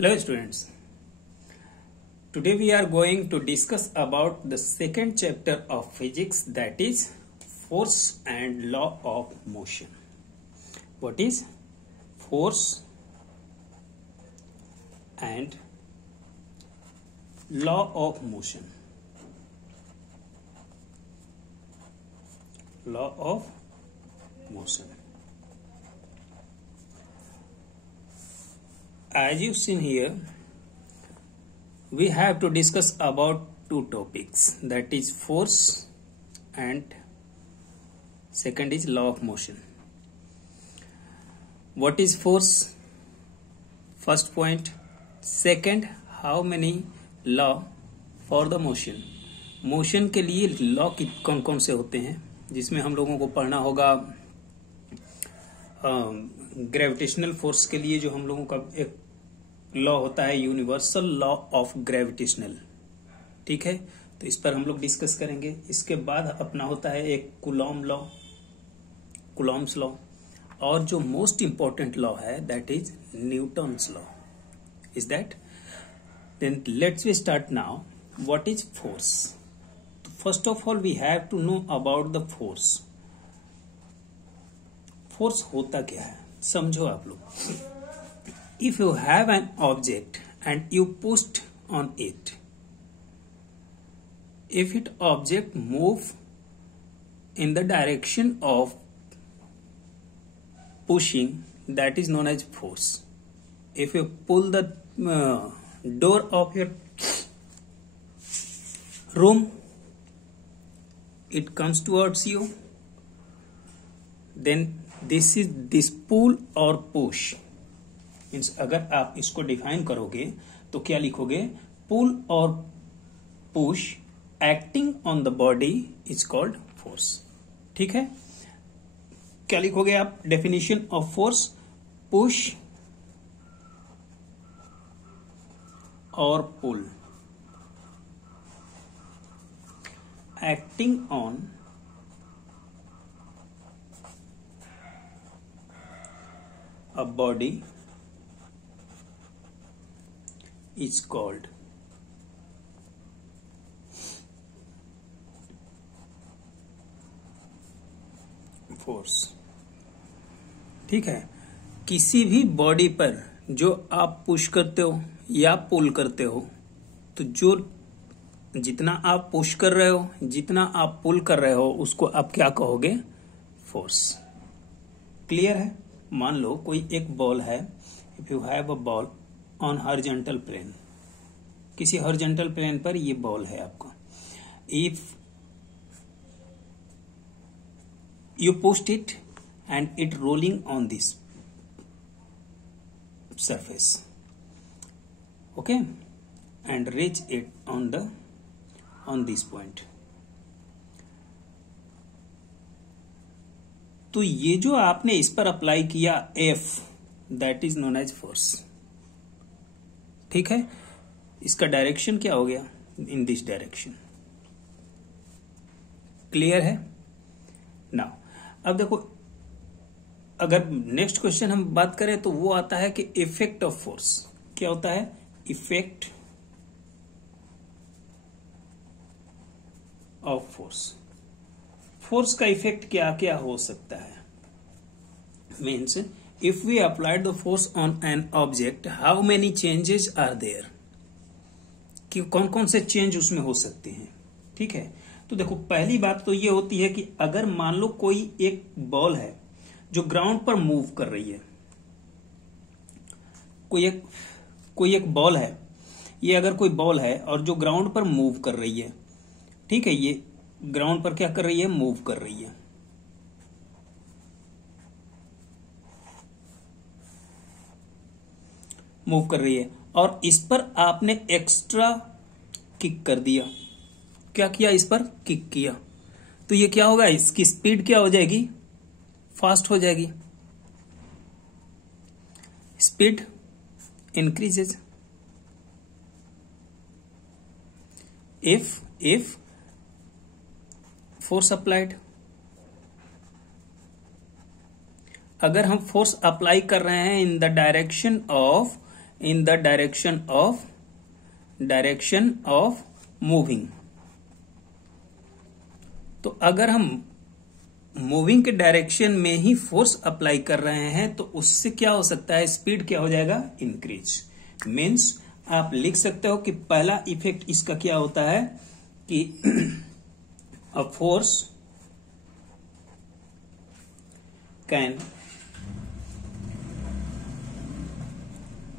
Hello students, today we are going to discuss about the second chapter of physics, that is force and law of motion. What is force and law of motion? Law of motion. As you've seen here, we have to discuss about two topics, that is force and second is law of motion. What is force? First point. Second, how many law for the motion? Motion के लिए law कौन कौन से होते हैं, जिसमें हम लोगों को पढ़ना होगा ग्रेविटेशनल फोर्स के लिए जो हम लोगों का एक लॉ होता है यूनिवर्सल लॉ ऑफ ग्रेविटेशनल, ठीक है, तो इस पर हम लोग डिस्कस करेंगे। इसके बाद अपना होता है एक कूलॉम लॉ, कूलॉम्स लॉ, और जो मोस्ट इंपॉर्टेंट लॉ है that is Newton's law. Is that? Then let's we start now. What is force? First of all we have to know about the force. Force होता क्या है समझो आप लोग। If you have an object and you pushed on it, if it object move in the direction of pushing, that is known as force. If you pull the door of your room, it comes towards you, then this pull or push means अगर आप इसको define करोगे तो क्या लिखोगे? पुल और push acting on the body is called force. ठीक है, क्या लिखोगे आप डेफिनेशन ऑफ फोर्स? पुश और pull acting on a body is called force। ठीक है, किसी भी बॉडी पर जो आप पुश करते हो या पुल करते हो, तो जो जितना आप पुश कर रहे हो, जितना आप पुल कर रहे हो, उसको आप क्या कहोगे? फोर्स। क्लियर है? मान लो कोई एक बॉल है, if you have a ball on horizontal plane, किसी हॉरिजॉन्टल प्लेन पर ये बॉल है आपका। If you pushed it and it rolling on this surface, okay, and reach it on this point, तो ये जो आपने इस पर अप्लाई किया F, that is known as force. ठीक है, इसका डायरेक्शन क्या हो गया? In this direction. क्लियर है? नाउ अब देखो, अगर नेक्स्ट क्वेश्चन हम बात करें तो वो आता है कि इफेक्ट ऑफ फोर्स। क्या होता है? Effect of force. फोर्स का इफेक्ट क्या क्या हो सकता है? Means if we applied the force on an object, how many changes are there? कि कौन कौन से चेंज उसमें हो सकते हैं। ठीक है, तो देखो पहली बात तो ये होती है कि अगर मान लो कोई एक बॉल है जो ग्राउंड पर मूव कर रही है, कोई एक बॉल है, ये अगर कोई बॉल है और जो ग्राउंड पर मूव कर रही है, ठीक है, ये ग्राउंड पर क्या कर रही है? मूव कर रही है। मूव कर रही है और इस पर आपने एक्स्ट्रा किक कर दिया। क्या किया? इस पर किक किया, तो ये क्या होगा? इसकी स्पीड क्या हो जाएगी? फास्ट हो जाएगी। Speed increases if force applied. अगर हम फोर्स अप्लाई कर रहे हैं in the direction of in the direction of moving. तो अगर हम मूविंग के डायरेक्शन में ही फोर्स अप्लाई कर रहे हैं तो उससे क्या हो सकता है, स्पीड क्या हो जाएगा, इंक्रीज। मीन्स आप लिख सकते हो कि पहला इफेक्ट इसका क्या होता है कि a force can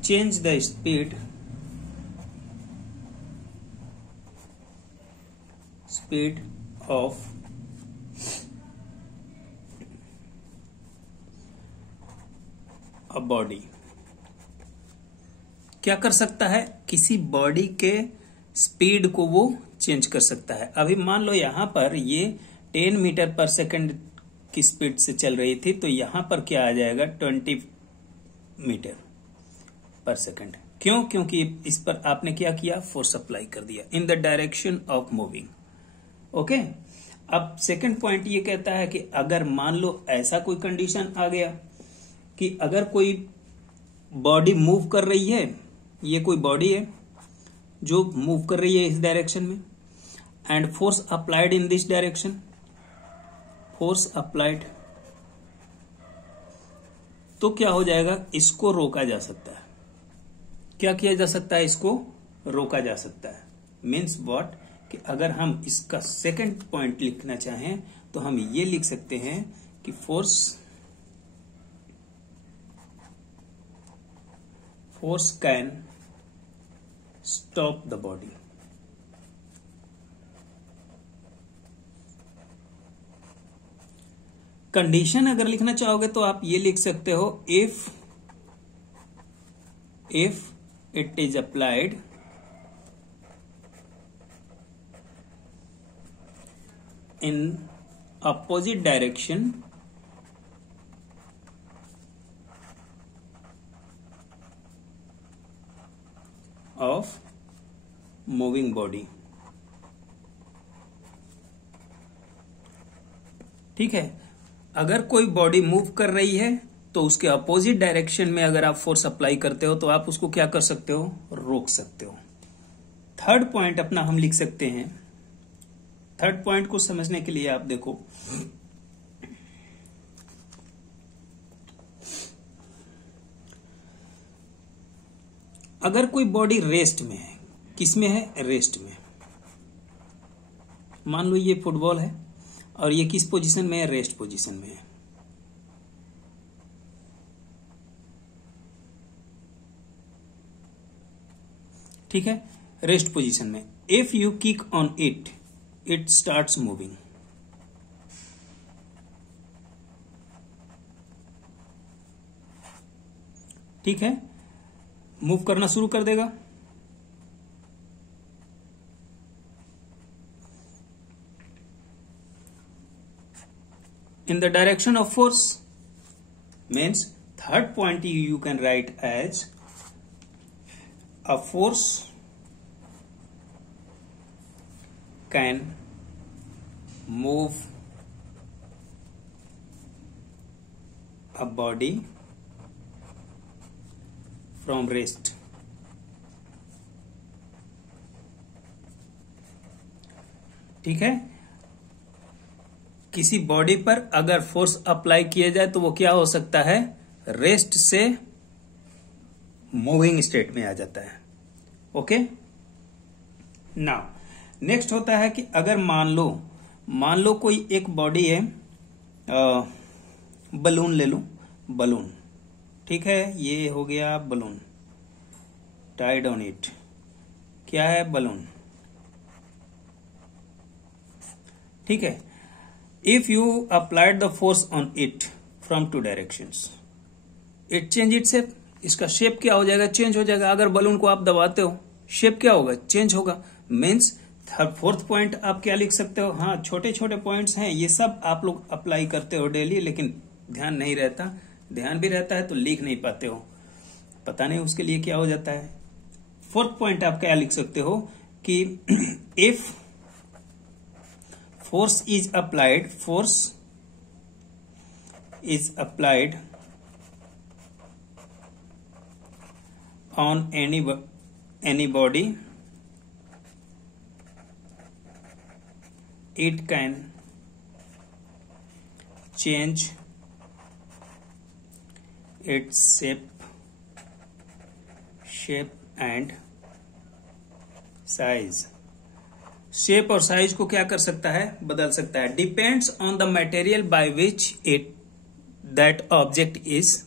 change the speed of a body. क्या कर सकता है, किसी बॉडी के स्पीड को वो चेंज कर सकता है। अभी मान लो यहां पर ये 10 मीटर पर सेकंड की स्पीड से चल रही थी, तो यहां पर क्या आ जाएगा, 20 मीटर पर सेकंड। क्यों, क्योंकि इस पर आपने क्या किया, फोर्स अप्लाई कर दिया in the direction of moving. Okay, अब सेकंड पॉइंट ये कहता है कि अगर मान लो ऐसा कोई कंडीशन आ गया कि अगर कोई बॉडी मूव कर रही है, ये कोई बॉडी है जो मूव कर रही है इस डायरेक्शन में, and force applied in this direction, force applied, तो क्या हो जाएगा, इसको रोका जा सकता है। क्या किया जा सकता है, इसको रोका जा सकता है। मीन्स व्हाट, कि अगर हम इसका सेकंड पॉइंट लिखना चाहें तो हम ये लिख सकते हैं कि force can stop the body. Condition अगर लिखना चाहोगे तो आप ये लिख सकते हो, if it is applied in opposite direction of moving body. ठीक है, अगर कोई बॉडी मूव कर रही है तो उसके अपोजिट डायरेक्शन में अगर आप फोर्स अप्लाई करते हो तो आप उसको क्या कर सकते हो, रोक सकते हो। थर्ड पॉइंट अपना हम लिख सकते हैं। थर्ड पॉइंट को समझने के लिए आप देखो, अगर कोई बॉडी रेस्ट में है, किसमें है, रेस्ट में, मान लो ये फुटबॉल है और ये किस पोजीशन में है, रेस्ट पोजीशन में है। ठीक है, रेस्ट पोजीशन में। If you kick on it, it starts moving. ठीक है, मूव करना शुरू कर देगा। In the direction of force means third point you can write as a force can move a body from rest। ठीक है, किसी बॉडी पर अगर फोर्स अप्लाई किया जाए तो वो क्या हो सकता है, रेस्ट से मूविंग स्टेट में आ जाता है। ओके, नाउ नेक्स्ट होता है कि अगर मान लो कोई एक बॉडी है, बलून ले लो, बलून। ठीक है, ये हो गया बलून, टाइड ऑन इट। क्या है, बलून। ठीक है, if you applied the force on it from two directions, it change its shape। इसका शेप क्या हो जाएगा, चेंज हो जाएगा। अगर बलून को आप दबाते हो, शेप क्या होगा, चेंज होगा। मीन्स फोर्थ पॉइंट आप क्या लिख सकते हो, हाँ छोटे छोटे पॉइंट्स हैं, ये सब आप लोग अप्लाई करते हो डेली, लेकिन ध्यान नहीं रहता। ध्यान भी रहता है तो लिख नहीं पाते हो, पता नहीं उसके लिए क्या हो जाता है। फोर्थ पॉइंट आप क्या लिख सकते हो कि if force is applied on any body, it can change its shape and size. Shape और साइज को क्या कर सकता है, बदल सकता है. Depends on the material by which that object is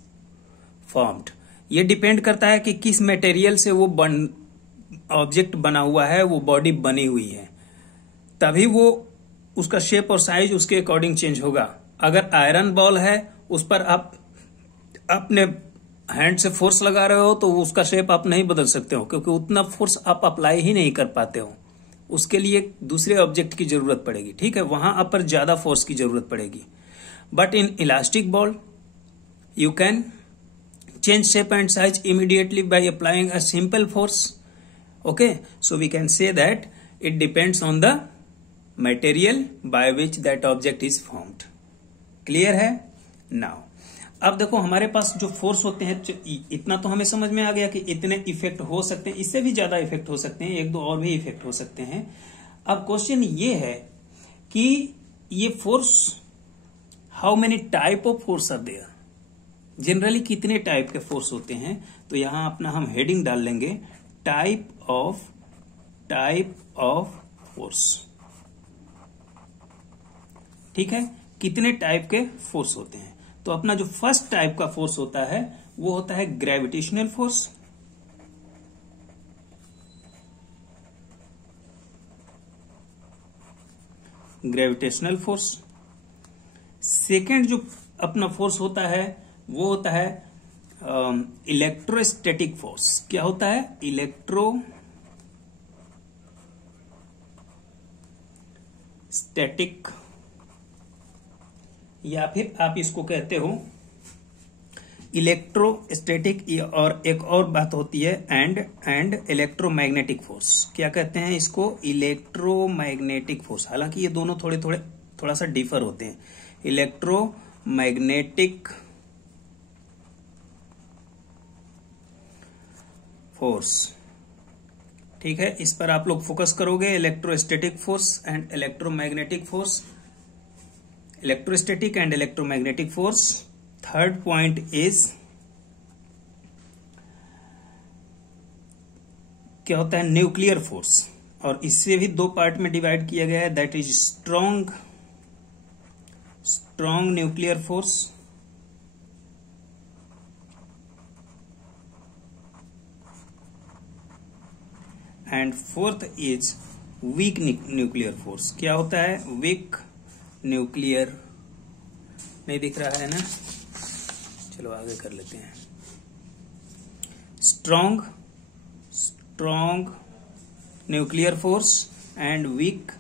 formed. ये डिपेंड करता है कि किस मटेरियल से वो ऑब्जेक्ट बना हुआ है, वो बॉडी बनी हुई है, तभी वो उसका शेप और साइज उसके अकॉर्डिंग चेंज होगा. अगर आयरन बॉल है, उस पर आप अपने हैंड से फोर्स लगा रहे हो तो उसका शेप आप नहीं बदल सकते हो, क्योंकि उतना फोर्स आप अप्लाई ही नहीं कर पाते हो. उसके लिए दूसरे ऑब्जेक्ट की जरूरत पड़ेगी. ठीक है, वहां आप पर ज्यादा फोर्स की जरूरत पड़ेगी. But in elastic ball you can change shape and size immediately by applying a simple force. Okay, so we can say that it depends on the material by which that object is formed. Clear है? Now अब देखो, हमारे पास जो force होते हैं, इतना तो हमें समझ में आ गया कि इतने इफेक्ट हो सकते हैं, इससे भी ज्यादा इफेक्ट हो सकते हैं, एक दो और भी इफेक्ट हो सकते हैं. अब क्वेश्चन ये है कि ये force, how many type of force are there, generally कितने टाइप के फोर्स होते हैं. तो यहां अपना हम हेडिंग डाल लेंगे, टाइप ऑफ फोर्स. ठीक है, कितने टाइप के फोर्स होते हैं. तो अपना जो फर्स्ट टाइप का फोर्स होता है वो होता है gravitational force. Gravitational force. Second जो अपना फोर्स होता है वो होता है इलेक्ट्रोस्टैटिक फोर्स. क्या होता है? इलेक्ट्रोस्टैटिक, या फिर आप इसको कहते हो इलेक्ट्रोस्टैटिक. और एक और बात होती है एंड इलेक्ट्रोमैग्नेटिक फोर्स. क्या कहते हैं इसको? Electromagnetic force. हालांकि ये दोनों थोड़ा सा डिफर होते हैं. Electromagnetic force. ठीक है, इस पर आप लोग फोकस करोगे. Electrostatic force and electromagnetic force. Electrostatic and electromagnetic force. Third point is, क्या होता है? Nuclear force. और इससे भी दो पार्ट में डिवाइड किया गया है, that is strong nuclear force and fourth is weak nuclear force. क्या होता है? Weak nuclear. नहीं दिख रहा है ना, चलो आगे कर लेते हैं. Strong nuclear force and weak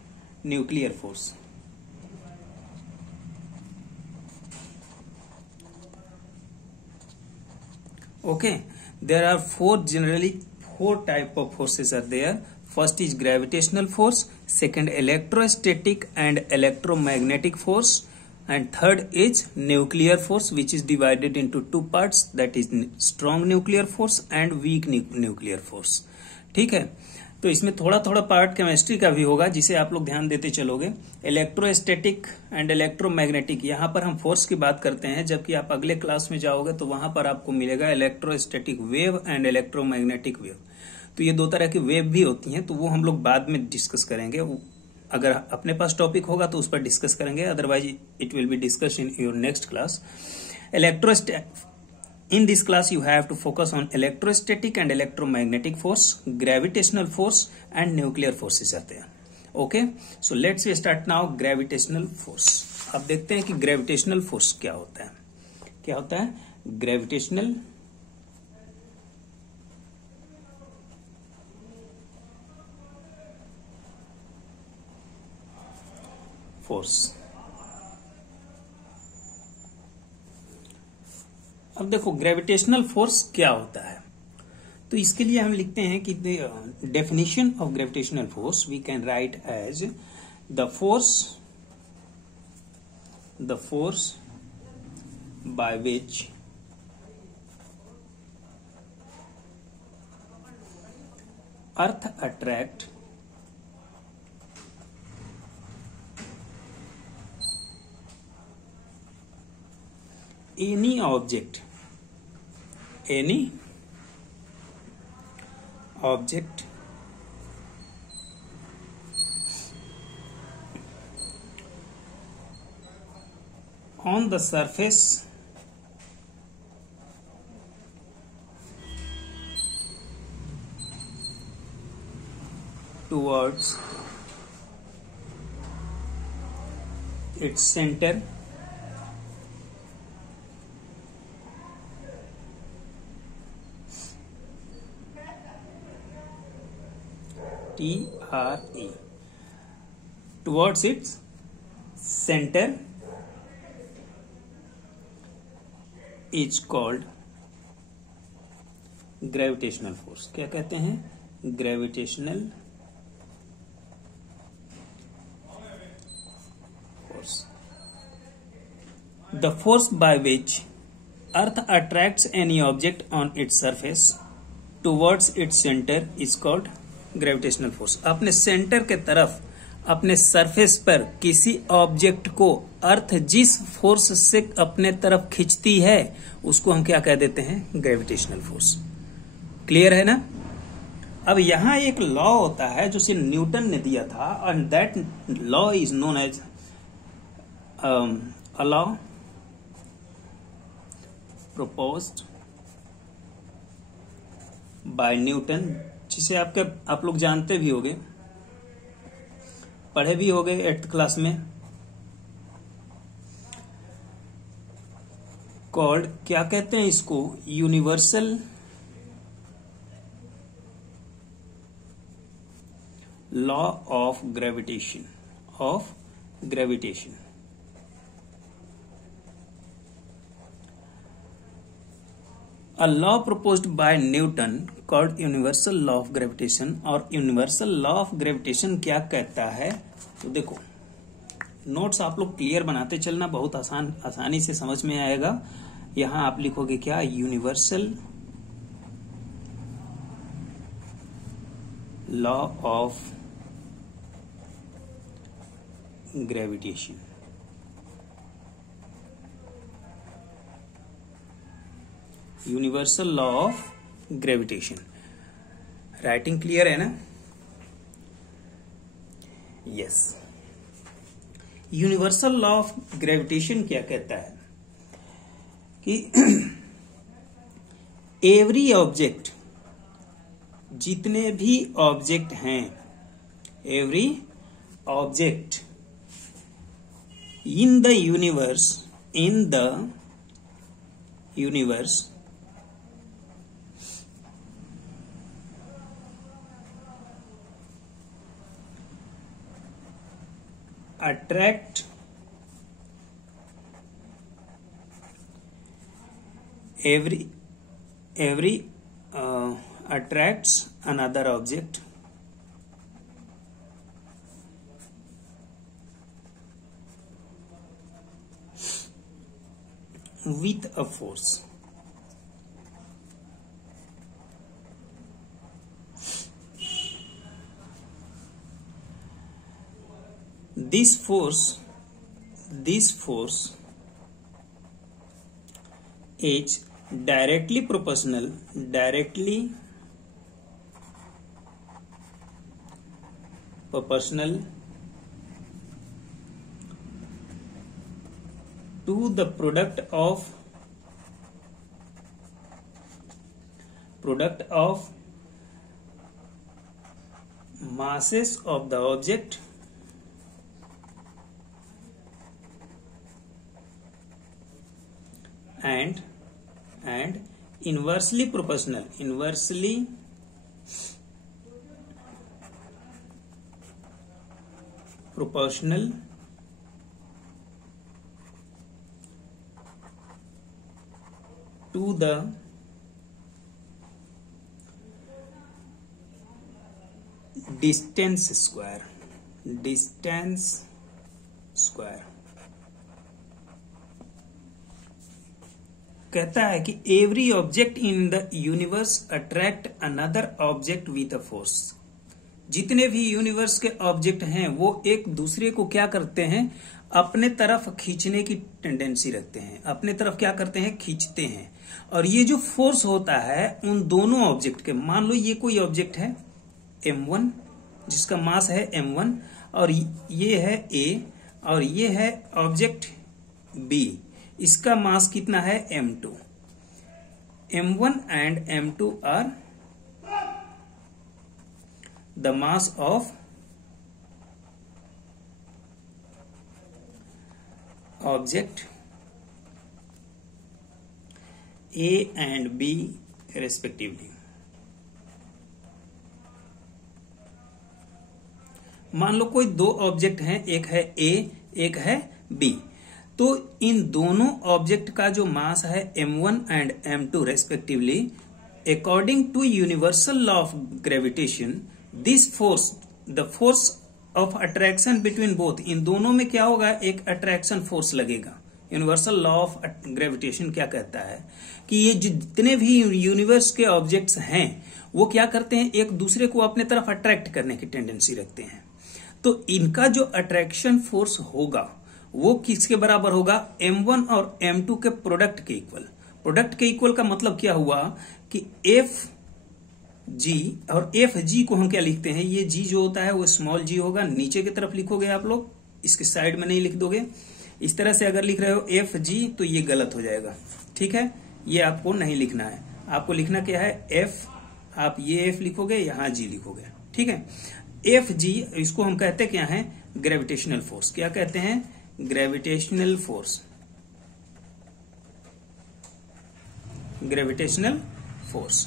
nuclear force. Okay, there are generally four type of forces are there. First is gravitational force, second electrostatic and electromagnetic force, and third is nuclear force, which is divided into two parts, that is strong nuclear force and weak nuclear force. ठीक है, तो इसमें थोड़ा थोड़ा part chemistry का भी होगा, जिसे आप लोग ध्यान देते चलोगे. इलेक्ट्रोस्टैटिक एंड इलेक्ट्रोमैग्नेटिक, यहाँ पर हम फोर्स की बात करते हैं, जबकि आप अगले क्लास में जाओगे तो वहां पर आपको मिलेगा electrostatic wave and electromagnetic wave. तो ये दो तरह की वेव भी होती हैं, तो वो हम लोग बाद में डिस्कस करेंगे. अगर अपने पास टॉपिक होगा तो उस पर डिस्कस करेंगे, otherwise it will be discussed in your next class. In this class, you have to focus on electrostatic and electromagnetic force, gravitational force, and nuclear forces are there. Okay, so let's start now. Gravitational force. अब देखते हैं कि gravitational force क्या होता है. क्या होता है gravitational force. अब देखो ग्रेविटेशनल फोर्स क्या होता है. तो इसके लिए हम लिखते हैं कि definition of gravitational force we can write as the force by which earth attract any object on the surface towards its center TRE towards its center is called gravitational force. क्या कहते हैं? Gravitational force. The force by which Earth attracts any object on its surface towards its center is called gravitational force. अपने centre के तरफ अपने surface पर किसी object को अर्थ जिस फोर्स से अपने तरफ खींचती है उसको हम क्या कह देते हैं? Gravitational force. क्लियर है ना? अब यहां एक लॉ होता है जो सिर्फ न्यूटन ने दिया था and that law is known as a law proposed by Newton, जिसे आप लोग जानते भी होंगे, पढ़े भी होंगे 8th क्लास में. कॉल्ड, क्या कहते हैं इसको? Universal law of gravitation. A law proposed by Newton called universal law of gravitation. और universal law of gravitation क्या कहता है? तो देखो, नोट्स आप लोग क्लियर बनाते चलना, बहुत आसानी से समझ में आएगा. यहां आप लिखोगे क्या? Universal law of gravitation. Universal law of gravitation. Writing clear है ना? Yes. Universal law of gravitation क्या कहता है कि एवरी ऑब्जेक्ट, जितने भी ऑब्जेक्ट हैं, every object in the universe attract every attracts another object with a force. This force is directly proportional to the product of masses of the object and inversely proportional to the distance square. कहता है कि every object in the universe attract another object with a force. जितने भी universe के object हैं वो एक दूसरे को क्या करते हैं, अपने तरफ खींचने की टेंडेंसी रखते हैं, अपने तरफ क्या करते हैं, खींचते हैं। और ये जो फोर्स होता है उन दोनों ऑब्जेक्ट के, मान लो ये कोई ऑब्जेक्ट है m1 जिसका मास है m1 और ये है a और ये है ऑब्जेक्ट b, इसका मास कितना है m2। m1 and m2 are the mass of object A and B respectively। मान लो कोई दो ऑब्जेक्ट हैं, एक है A एक है B, तो इन दोनों ऑब्जेक्ट का जो मास है m1 and m2 respectively, according to universal law of gravitation, this force, the force of attraction between both, इन दोनों में क्या होगा, एक अट्रैक्शन फोर्स लगेगा। यूनिवर्सल लॉ ऑफ ग्रेविटेशन क्या कहता है कि ये जितने भी यूनिवर्स के ऑब्जेक्ट्स हैं वो क्या करते हैं, एक दूसरे को अपने तरफ अट्रैक्ट करने की टेंडेंसी रखते हैं। तो इनका जो अट्रैक्शन फोर्स होगा वो किसके बराबर होगा, m1 और m2 के प्रोडक्ट के इक्वल। प्रोडक्ट के इक्वल का मतलब क्या हुआ कि एफ जी और एफ जी को हम क्या लिखते हैं, ये जी जो होता है वो स्मॉल जी होगा, नीचे की तरफ लिखोगे आप लोग, इसके साइड में नहीं लिख दोगे। इस तरह से अगर लिख रहे हो एफ जी तो ये गलत हो जाएगा, ठीक है, ये आपको नहीं लिखना है। आपको लिखना क्या है, एफ, आप ये एफ लिखोगे, यहां जी लिखोगे, ठीक है। एफ जी, इसको हम कहते क्या है, ग्रेविटेशनल फोर्स। क्या कहते हैं, gravitational force. Gravitational force,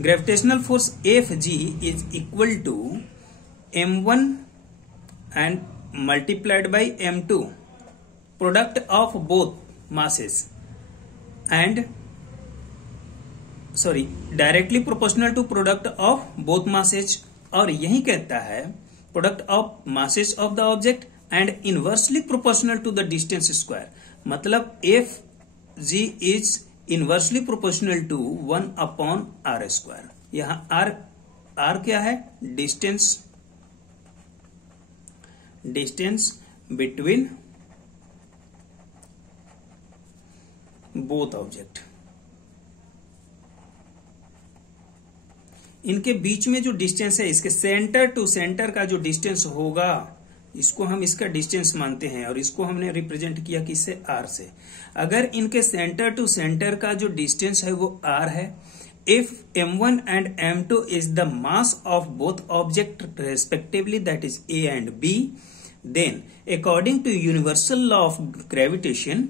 gravitational force F G is equal to m1 and multiplied by m2, product of both masses and directly proportional to product of both masses. और यही कहता है product of masses of the object and inversely proportional to the distance square. मतलब F G is inversely proportional to 1/r²। यहां r क्या है, distance between both object. इनके बीच में जो डिस्टेंस है, इसके सेंटर टू सेंटर का जो डिस्टेंस होगा, इसको हम इसका डिस्टेंस मानते हैं और इसको हमने रिप्रेजेंट किया किससे, r से। अगर इनके सेंटर टू सेंटर का जो डिस्टेंस है वो r है, if m1 and m2 is the mass of both object respectively, that is a and b, then according to universal law of gravitation,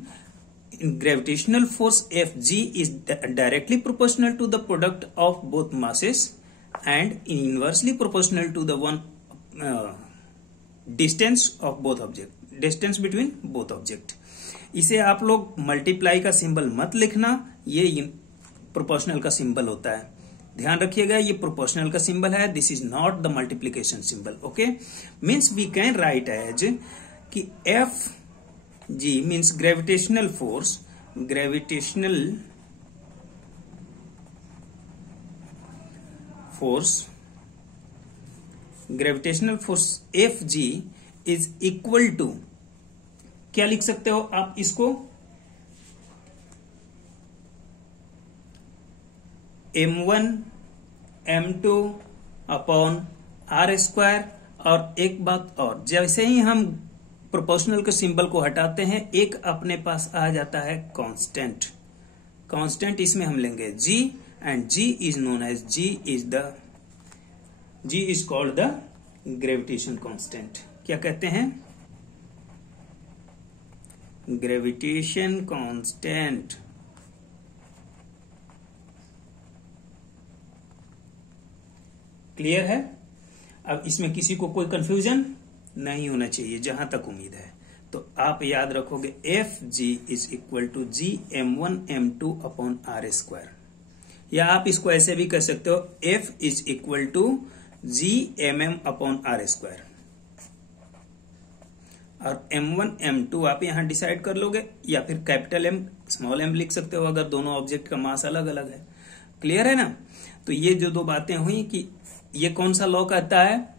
gravitational force Fg is directly proportional to the product of both masses and inversely proportional to the distance of both object, distance between both object। इसे आप लोग multiply का symbol मत लिखना, ये proportional का symbol होता है, ध्यान रखिएगा, ये प्रोपोर्शनल का सिंबल है, this is not the multiplication symbol. Okay, means we can write as कि F G means gravitational force, gravitational force Fg is equal to, क्या लिख सकते हो आप इसको, m1 m2 अपॉन r²। और एक बात और, जैसे ही हम प्रोपोर्शनल के सिंबल को हटाते हैं, एक अपने पास आ जाता है कांस्टेंट। कांस्टेंट इसमें हम लेंगे g and g is known as g is called the gravitation constant. क्या कहते हैं, ग्रेविटेशन कांस्टेंट। क्लियर है? अब इसमें किसी को कोई कंफ्यूजन नहीं होना चाहिए, जहां तक उम्मीद है। तो आप याद रखोगे F G is equal to G m1 m2 upon r², या आप इसको ऐसे भी कह सकते हो, F is equal to G mm upon r²। और M1 M2 आप यहां डिसाइड कर लोगे, या फिर कैपिटल M स्मॉल m लिख सकते हो अगर दोनों ऑब्जेक्ट का मास अलग अलग है। क्लियर है ना? तो ये जो दो बातें हुई कि ये कौन सा लॉ कहता है,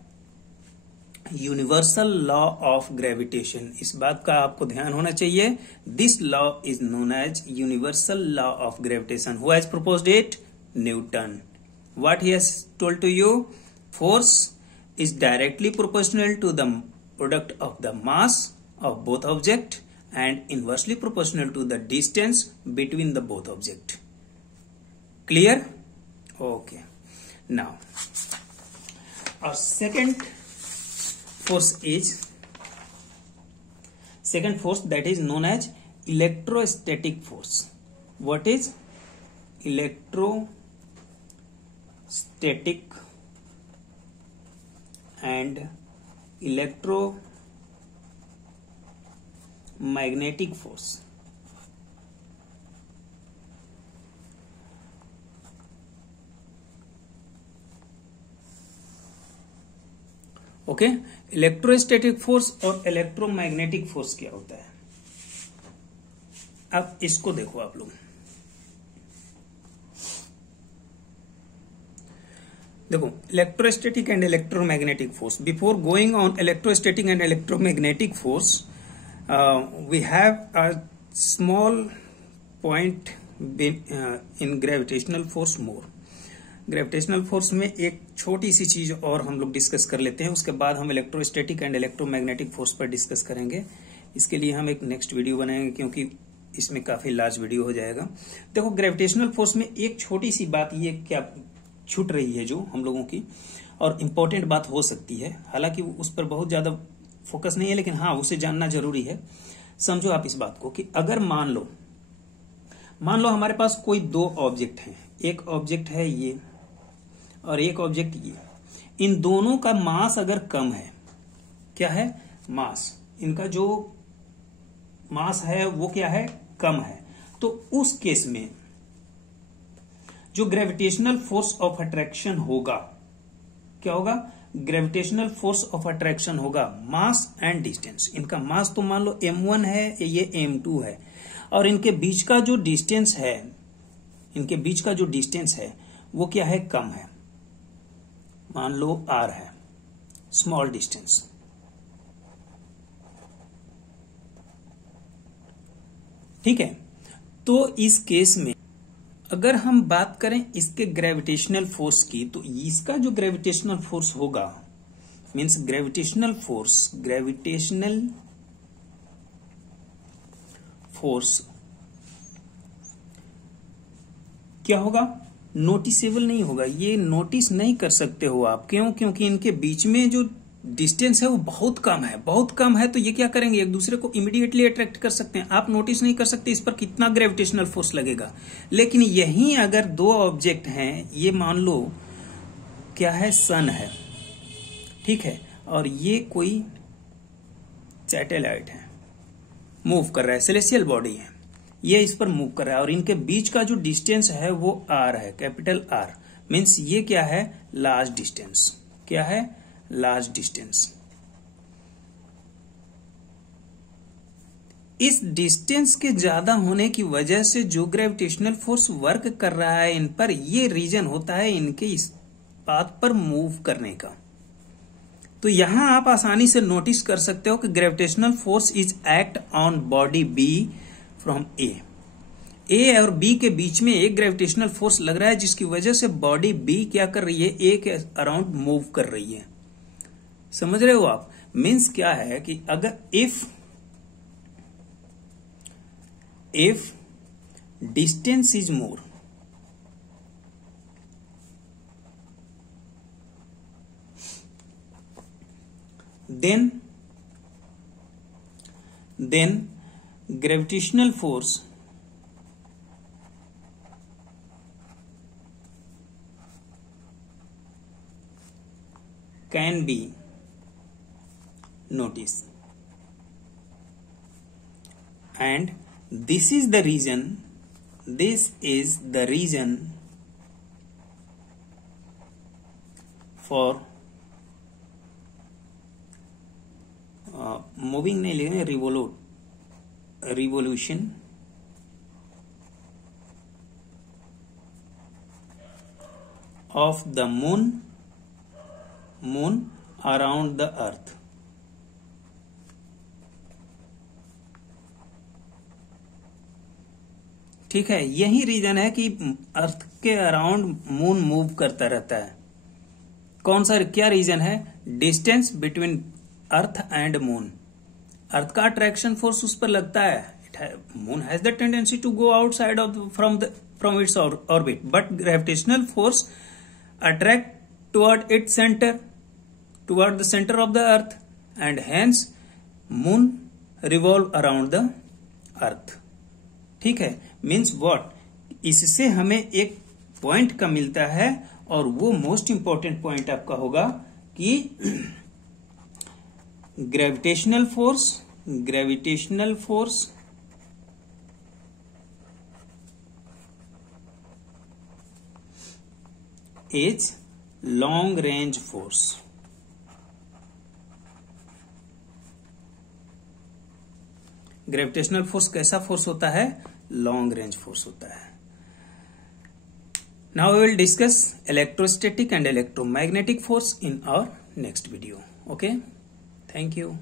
यूनिवर्सल लॉ ऑफ ग्रेविटेशन। इस बात का आपको ध्यान होना चाहिए। This law is known as universal law of gravitation. Who has proposed it? Newton. What he has told to you? Force is directly proportional to the product of the mass of both object and inversely proportional to the distance between the both object. Clear? Okay. Now, our second force that is known as electrostatic force. What is electrostatic and electromagnetic force? Okay, electrostatic force और electromagnetic force क्या होता है? अब इसको देखो आप लोग, देखो electrostatic and electromagnetic force. Before going on electrostatic and electromagnetic force, we have a small point in gravitational force more. ग्रेविटेशनल फोर्स में एक छोटी सी चीज और हम लोग डिस्कस कर लेते हैं, उसके बाद हम इलेक्ट्रोस्टैटिक एंड इलेक्ट्रोमैग्नेटिक फोर्स पर डिस्कस करेंगे। इसके लिए हम एक नेक्स्ट वीडियो बनाएंगे क्योंकि इसमें काफी लार्ज वीडियो हो जाएगा। देखो ग्रेविटेशनल फोर्स में एक छोटी सी बात ये क्या छूट रही है जो हम लोगों की, और इम्पोर्टेंट बात हो सकती है, हालांकि उस पर बहुत ज्यादा फोकस नहीं है, लेकिन हाँ उसे जानना जरूरी है। समझो आप इस बात को कि अगर मान लो हमारे पास कोई दो ऑब्जेक्ट हैं, एक ऑब्जेक्ट है ये और एक ऑब्जेक्ट ये, इन दोनों का मास अगर कम है, क्या है? मास, इनका जो मास है वो क्या है? कम है। तो उस केस में जो ग्रेविटेशनल फोर्स ऑफ अट्रैक्शन होगा, क्या होगा? ग्रेविटेशनल फोर्स ऑफ अट्रैक्शन होगा मास एंड डिस्टेंस। इनका मास तो मान लो m1 है, ये m2 है, और इनके बीच का जो डिस्टेंस है, वो क्या है? कम है, मान लो r है, स्मॉल डिस्टेंस। ठीक है, तो इस केस में अगर हम बात करें इसके ग्रेविटेशनल फोर्स की, तो इसका जो ग्रेविटेशनल फोर्स होगा, मींस ग्रेविटेशनल फोर्स क्या होगा? नोटिसेबल नहीं होगा। ये नोटिस नहीं कर सकते हो आप, क्यों? क्योंकि इनके बीच में जो डिस्टेंस है वो बहुत कम है। तो ये क्या करेंगे? एक दूसरे को इमीडिएटली अट्रैक्ट कर सकते हैं। आप नोटिस नहीं कर सकते इस पर कितना ग्रेविटेशनल फोर्स लगेगा। लेकिन यहीं अगर दो ऑब्जेक्ट हैं, ये मान लो क्या है? सन है, ठीक है, और ये कोई सैटेलाइट है, मूव कर रहा है, सेलेस्टियल बॉडी है, ये इस पर मूव कर रहा है, और इनके बीच का जो डिस्टेंस है वो r है, कैपिटल R। मीन्स ये क्या है? Large distance. क्या है? Large distance. इस डिस्टेंस के ज्यादा होने की वजह से जो ग्रेविटेशनल फोर्स वर्क कर रहा है इन पर, ये रीजन होता है इनके इस पाथ पर मूव करने का। तो यहां आप आसानी से नोटिस कर सकते हो कि gravitational force is act on body B from A और बी के बीच में एक ग्रेविटेशनल फोर्स लग रहा है, जिसकी वजह से बॉडी बी क्या कर रही है? ए के अराउंड मूव कर रही है। समझ रहे हो आप? मीन्स क्या है कि अगर if distance is more, then gravitational force can be noticed, and this is the reason for moving नहीं लिखेंगे, revolution of the moon around the earth. ठीक है, यही रीजन है कि अर्थ के अराउंड मून मूव करता रहता है। कौन सा, क्या रीजन है? Distance between earth and moon. Earth का अट्रैक्शन फोर्स उस पर लगता है। Moon has the tendency to go outside of from its orbit, but gravitational force attract toward its centre, toward the centre of the earth, and hence moon revolve around the earth. ठीक है, means what, इससे हमें एक point का मिलता है, और वो मोस्ट इंपॉर्टेंट पॉइंट आपका होगा कि gravitational force is long range force. Gravitational force कैसा फोर्स होता है? लॉन्ग रेंज फोर्स होता है। Now we will discuss electrostatic and electromagnetic force in our next video. Okay, thank you.